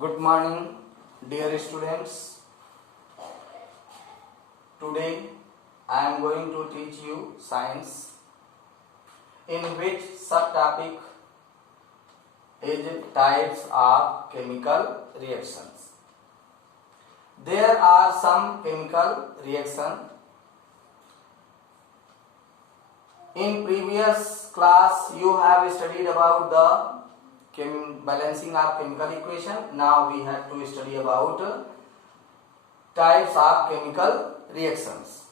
Good morning, dear students. Today I am going to teach you science, in which subtopic is types of chemical reactions. There are some chemical reactions. In previous class you have studied about the balancing of chemical equation. Now we have to study about types of chemical reactions.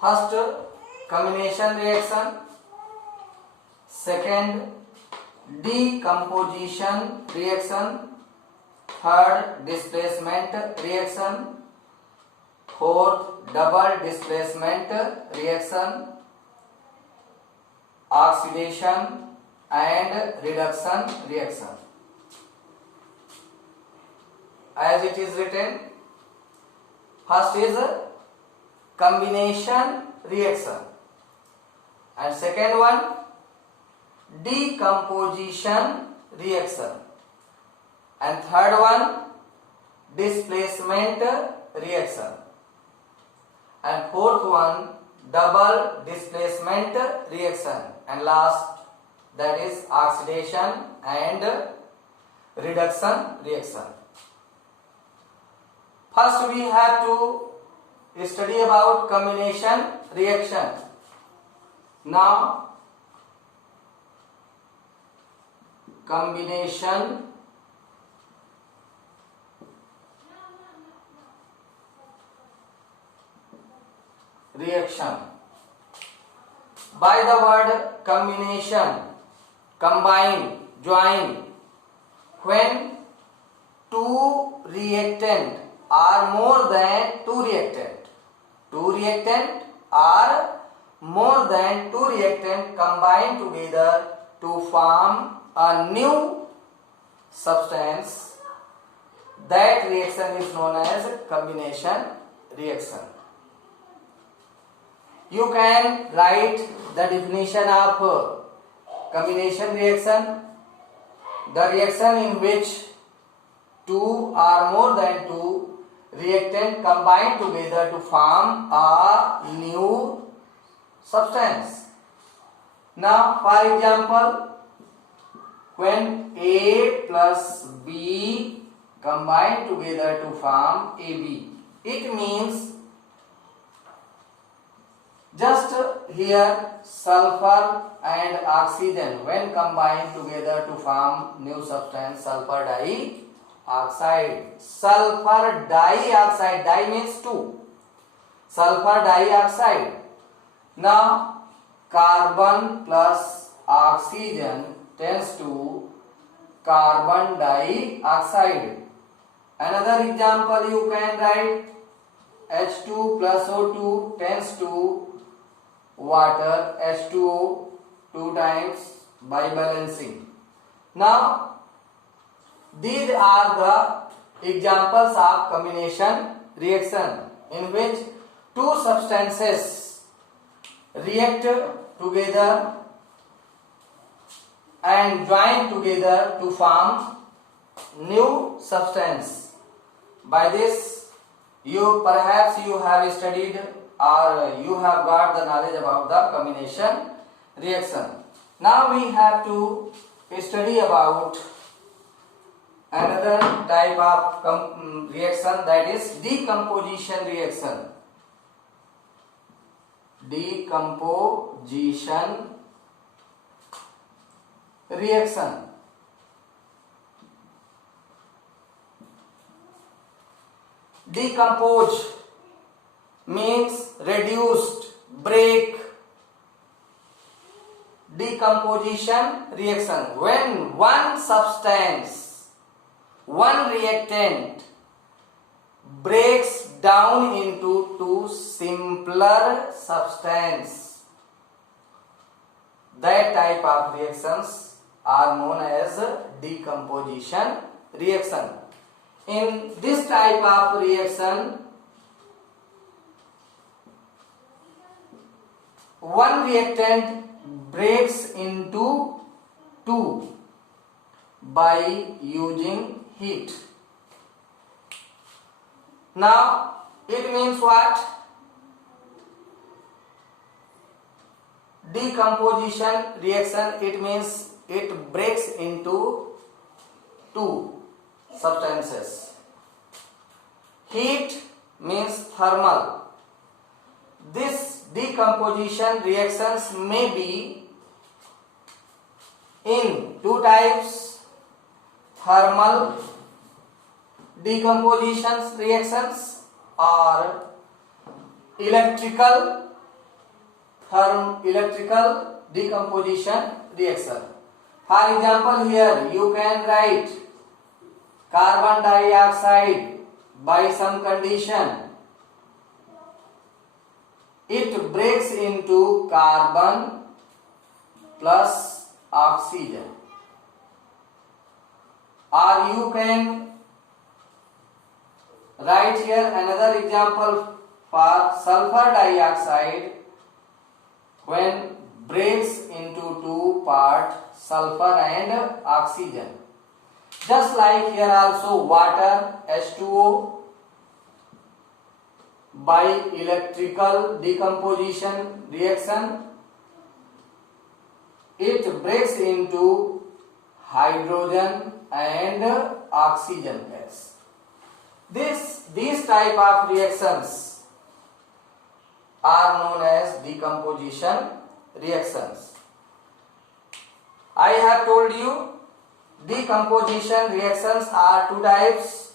First, combination reaction. Second, decomposition reaction. Third, displacement reaction. Fourth, double displacement reaction. Oxidation and reduction reaction. As it is written, first is combination reaction, and second one decomposition reaction, and third one displacement reaction, and fourth one double displacement reaction, and last, that is oxidation and reduction reaction. First we have to study about combination reaction. Now combination reaction. By the word combination, combine, join, when two reactant are more than two reactant are more than two reactant combine together to form a new substance, that reaction is known as combination reaction. You can write the definition of combination reaction: the reaction in which two or more than two reactants combine together to form a new substance. Now, for example, when A plus B combine together to form AB, it means just here sulfur and oxygen when combined together to form new substance, sulfur dioxide. Sulfur dioxide, di means two, sulfur dioxide. Now carbon plus oxygen tends to carbon dioxide. Another example you can write: H2 plus O2 tends to water, H2O, two times by balancing. Now these are the examples of combination reaction in which two substances react together and join together to form new substance. By this, perhaps you have studied or you have got the knowledge about the combination reaction. Now we have to study about another type of reaction, that is decomposition reaction. Decomposition reaction. Decompose means reduced, break. Decomposition reaction, when one substance, one reactant breaks down into two simpler substance, that type of reactions are known as decomposition reaction. In this type of reaction, one reactant breaks into two by using heat. Now it means what? Decomposition reaction, it means it breaks into two substances. Heat means thermal. This decomposition reactions may be in two types: thermal decomposition reactions or electrical decomposition reaction. For example, here you can write carbon dioxide by some condition. It breaks into carbon plus oxygen. Or you can write here another example for sulfur dioxide when breaks into two parts, sulfur and oxygen. Just like here also water H2O by electrical decomposition reaction, it breaks into hydrogen and oxygen gas. These type of reactions are known as decomposition reactions. I have told you decomposition reactions are two types: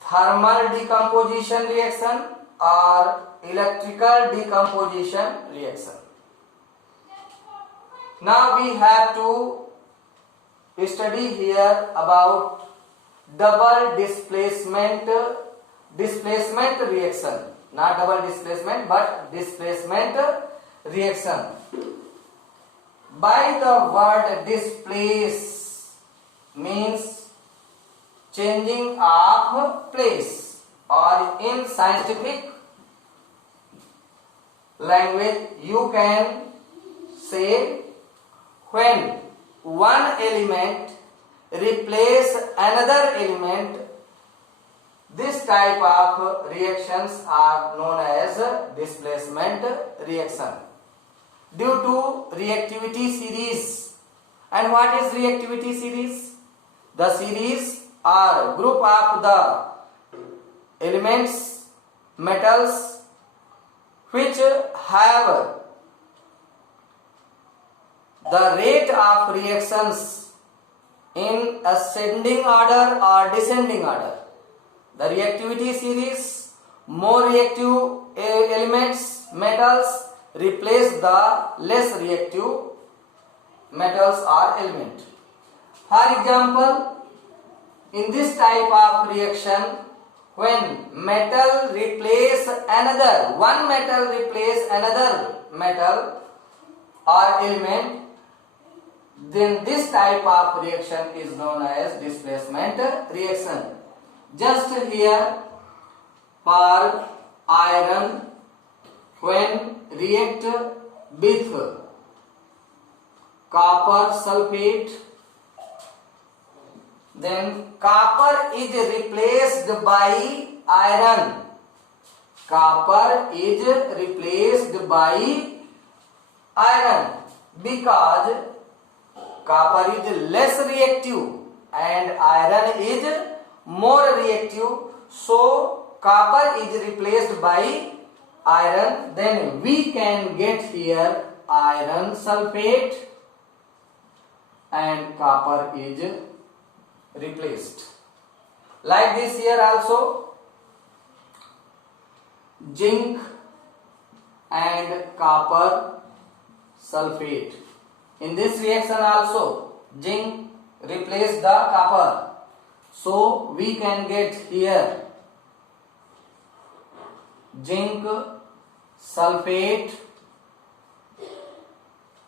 thermal decomposition reaction or electrical decomposition reaction. Now we have to study here about double displacement reaction. Not double displacement but displacement reaction. By the word displace means changing of place, or in scientific language you can say when one element replace another element. This type of reactions are known as displacement reaction due to reactivity series. And what is reactivity series? The series are group of the elements, metals which have the rate of reactions in ascending order or descending order. The reactivity series, more reactive elements, metals replace the less reactive metals or element. For example, in this type of reaction, when metal replace another, one metal replace another metal or element, then this type of reaction is known as displacement reaction. Just here for iron, when react with copper sulfate, then copper is replaced by iron. Copper is replaced by iron because copper is less reactive and iron is more reactive. So copper is replaced by iron, then we can get here iron sulfate and copper is replaced. Like this here also, zinc and copper sulfate. In this reaction also, zinc replaces the copper. So we can get here zinc sulfate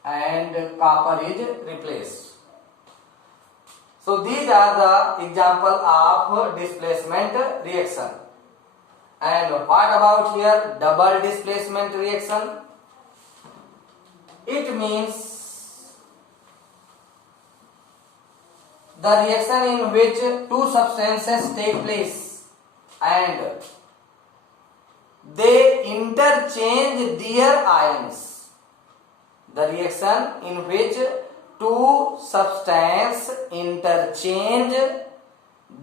and copper is replaced. So these are the example of displacement reaction. And what about here double displacement reaction? It means the reaction in which two substances take place and they interchange their ions. The reaction in which two substances interchange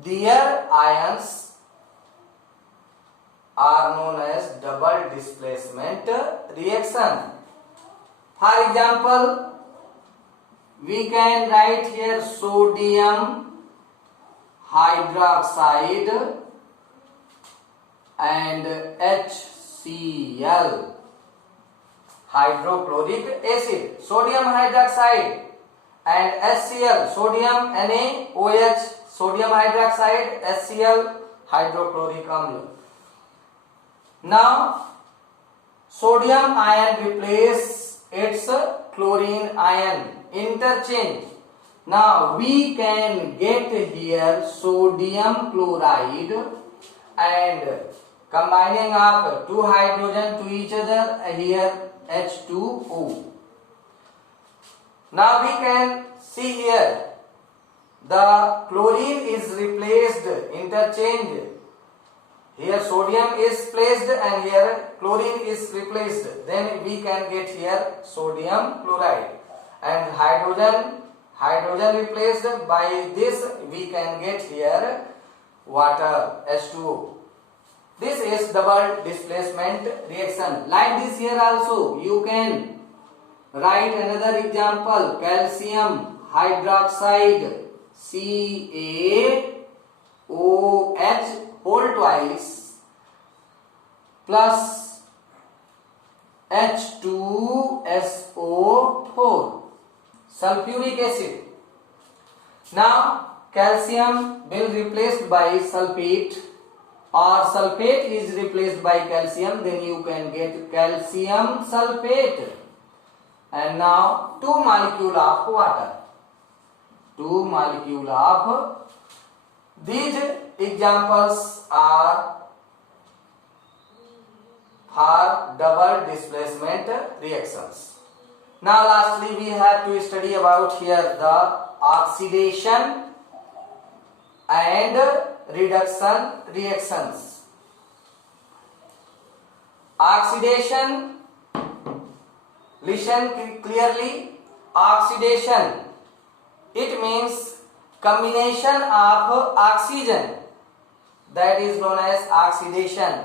their ions are known as double displacement reaction. For example, we can write here sodium hydroxide and HCl, hydrochloric acid, sodium hydroxide and HCl, sodium NaOH, sodium hydroxide, HCl, hydrochloric amla. Now, sodium ion replaces its chlorine ion, interchange. Now, we can get here sodium chloride and combining up two hydrogen to each other, here H2O. Now we can see here the chlorine is replaced, interchange. Here sodium is placed and here chlorine is replaced. Then we can get here sodium chloride and hydrogen replaced. By this we can get here water, H2O. This is double displacement reaction. Like this here also you can write another example, calcium hydroxide, CaOH whole twice plus H2SO4, sulfuric acid. Now calcium will be replaced by sulfate or sulfate is replaced by calcium, then you can get calcium sulfate. And now 2 molecules of water. 2 molecules of. These examples are for double displacement reactions. Now lastly we have to study about here the oxidation and reduction reactions. Oxidation, listen clearly, oxidation, it means combination of oxygen, that is known as oxidation,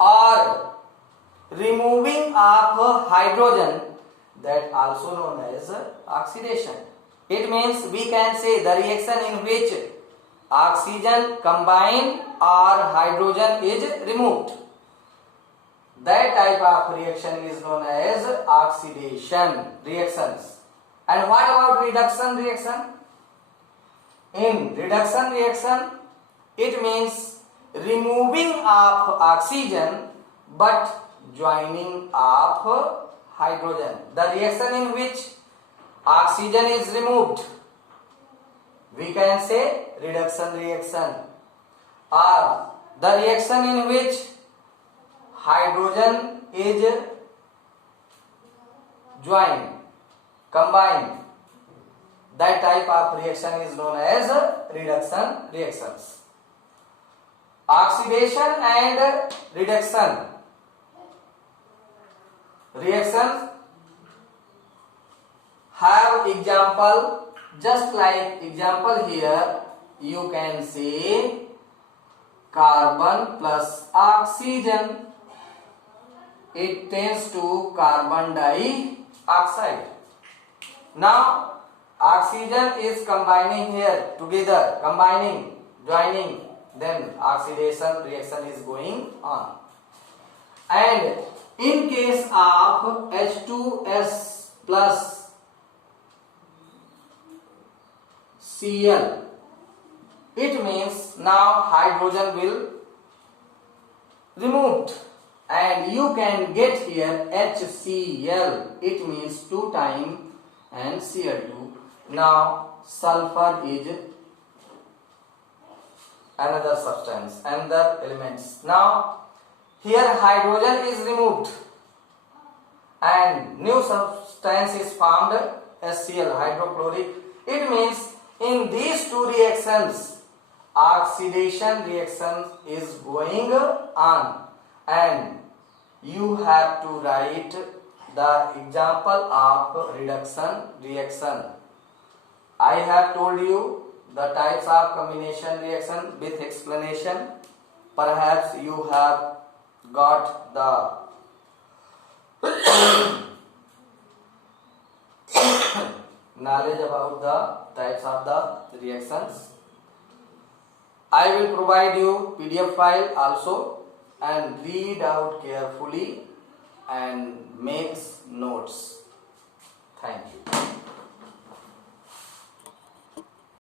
or removing of hydrogen, that also known as oxidation. It means we can say the reaction in which oxygen combined or hydrogen is removed. That type of reaction is known as oxidation reactions. And what about reduction reaction? In reduction reaction, it means removing of oxygen but joining of hydrogen. The reaction in which oxygen is removed, we can say reduction reaction, or the reaction in which hydrogen is joined, combined, that type of reaction is known as reduction reactions. Oxidation and reduction reactions have example, just like example here you can say carbon plus oxygen, it tends to carbon dioxide. Now oxygen is combining here together, combining, joining, then oxidation reaction is going on. And in case of H2S plus Cl, it means now hydrogen will removed and you can get here HCl, it means 2 times and Cl2. Now sulfur is another substance, another elements. Now here hydrogen is removed and new substance is formed, HCl, hydrochloric. It means in these two reactions, oxidation reaction is going on, and you have to write the example of reduction reaction. I have told you the types of combination reaction with explanation. Perhaps you have got the knowledge about the types of the reactions. I will provide you PDF file also, and read out carefully and make notes. Thank you.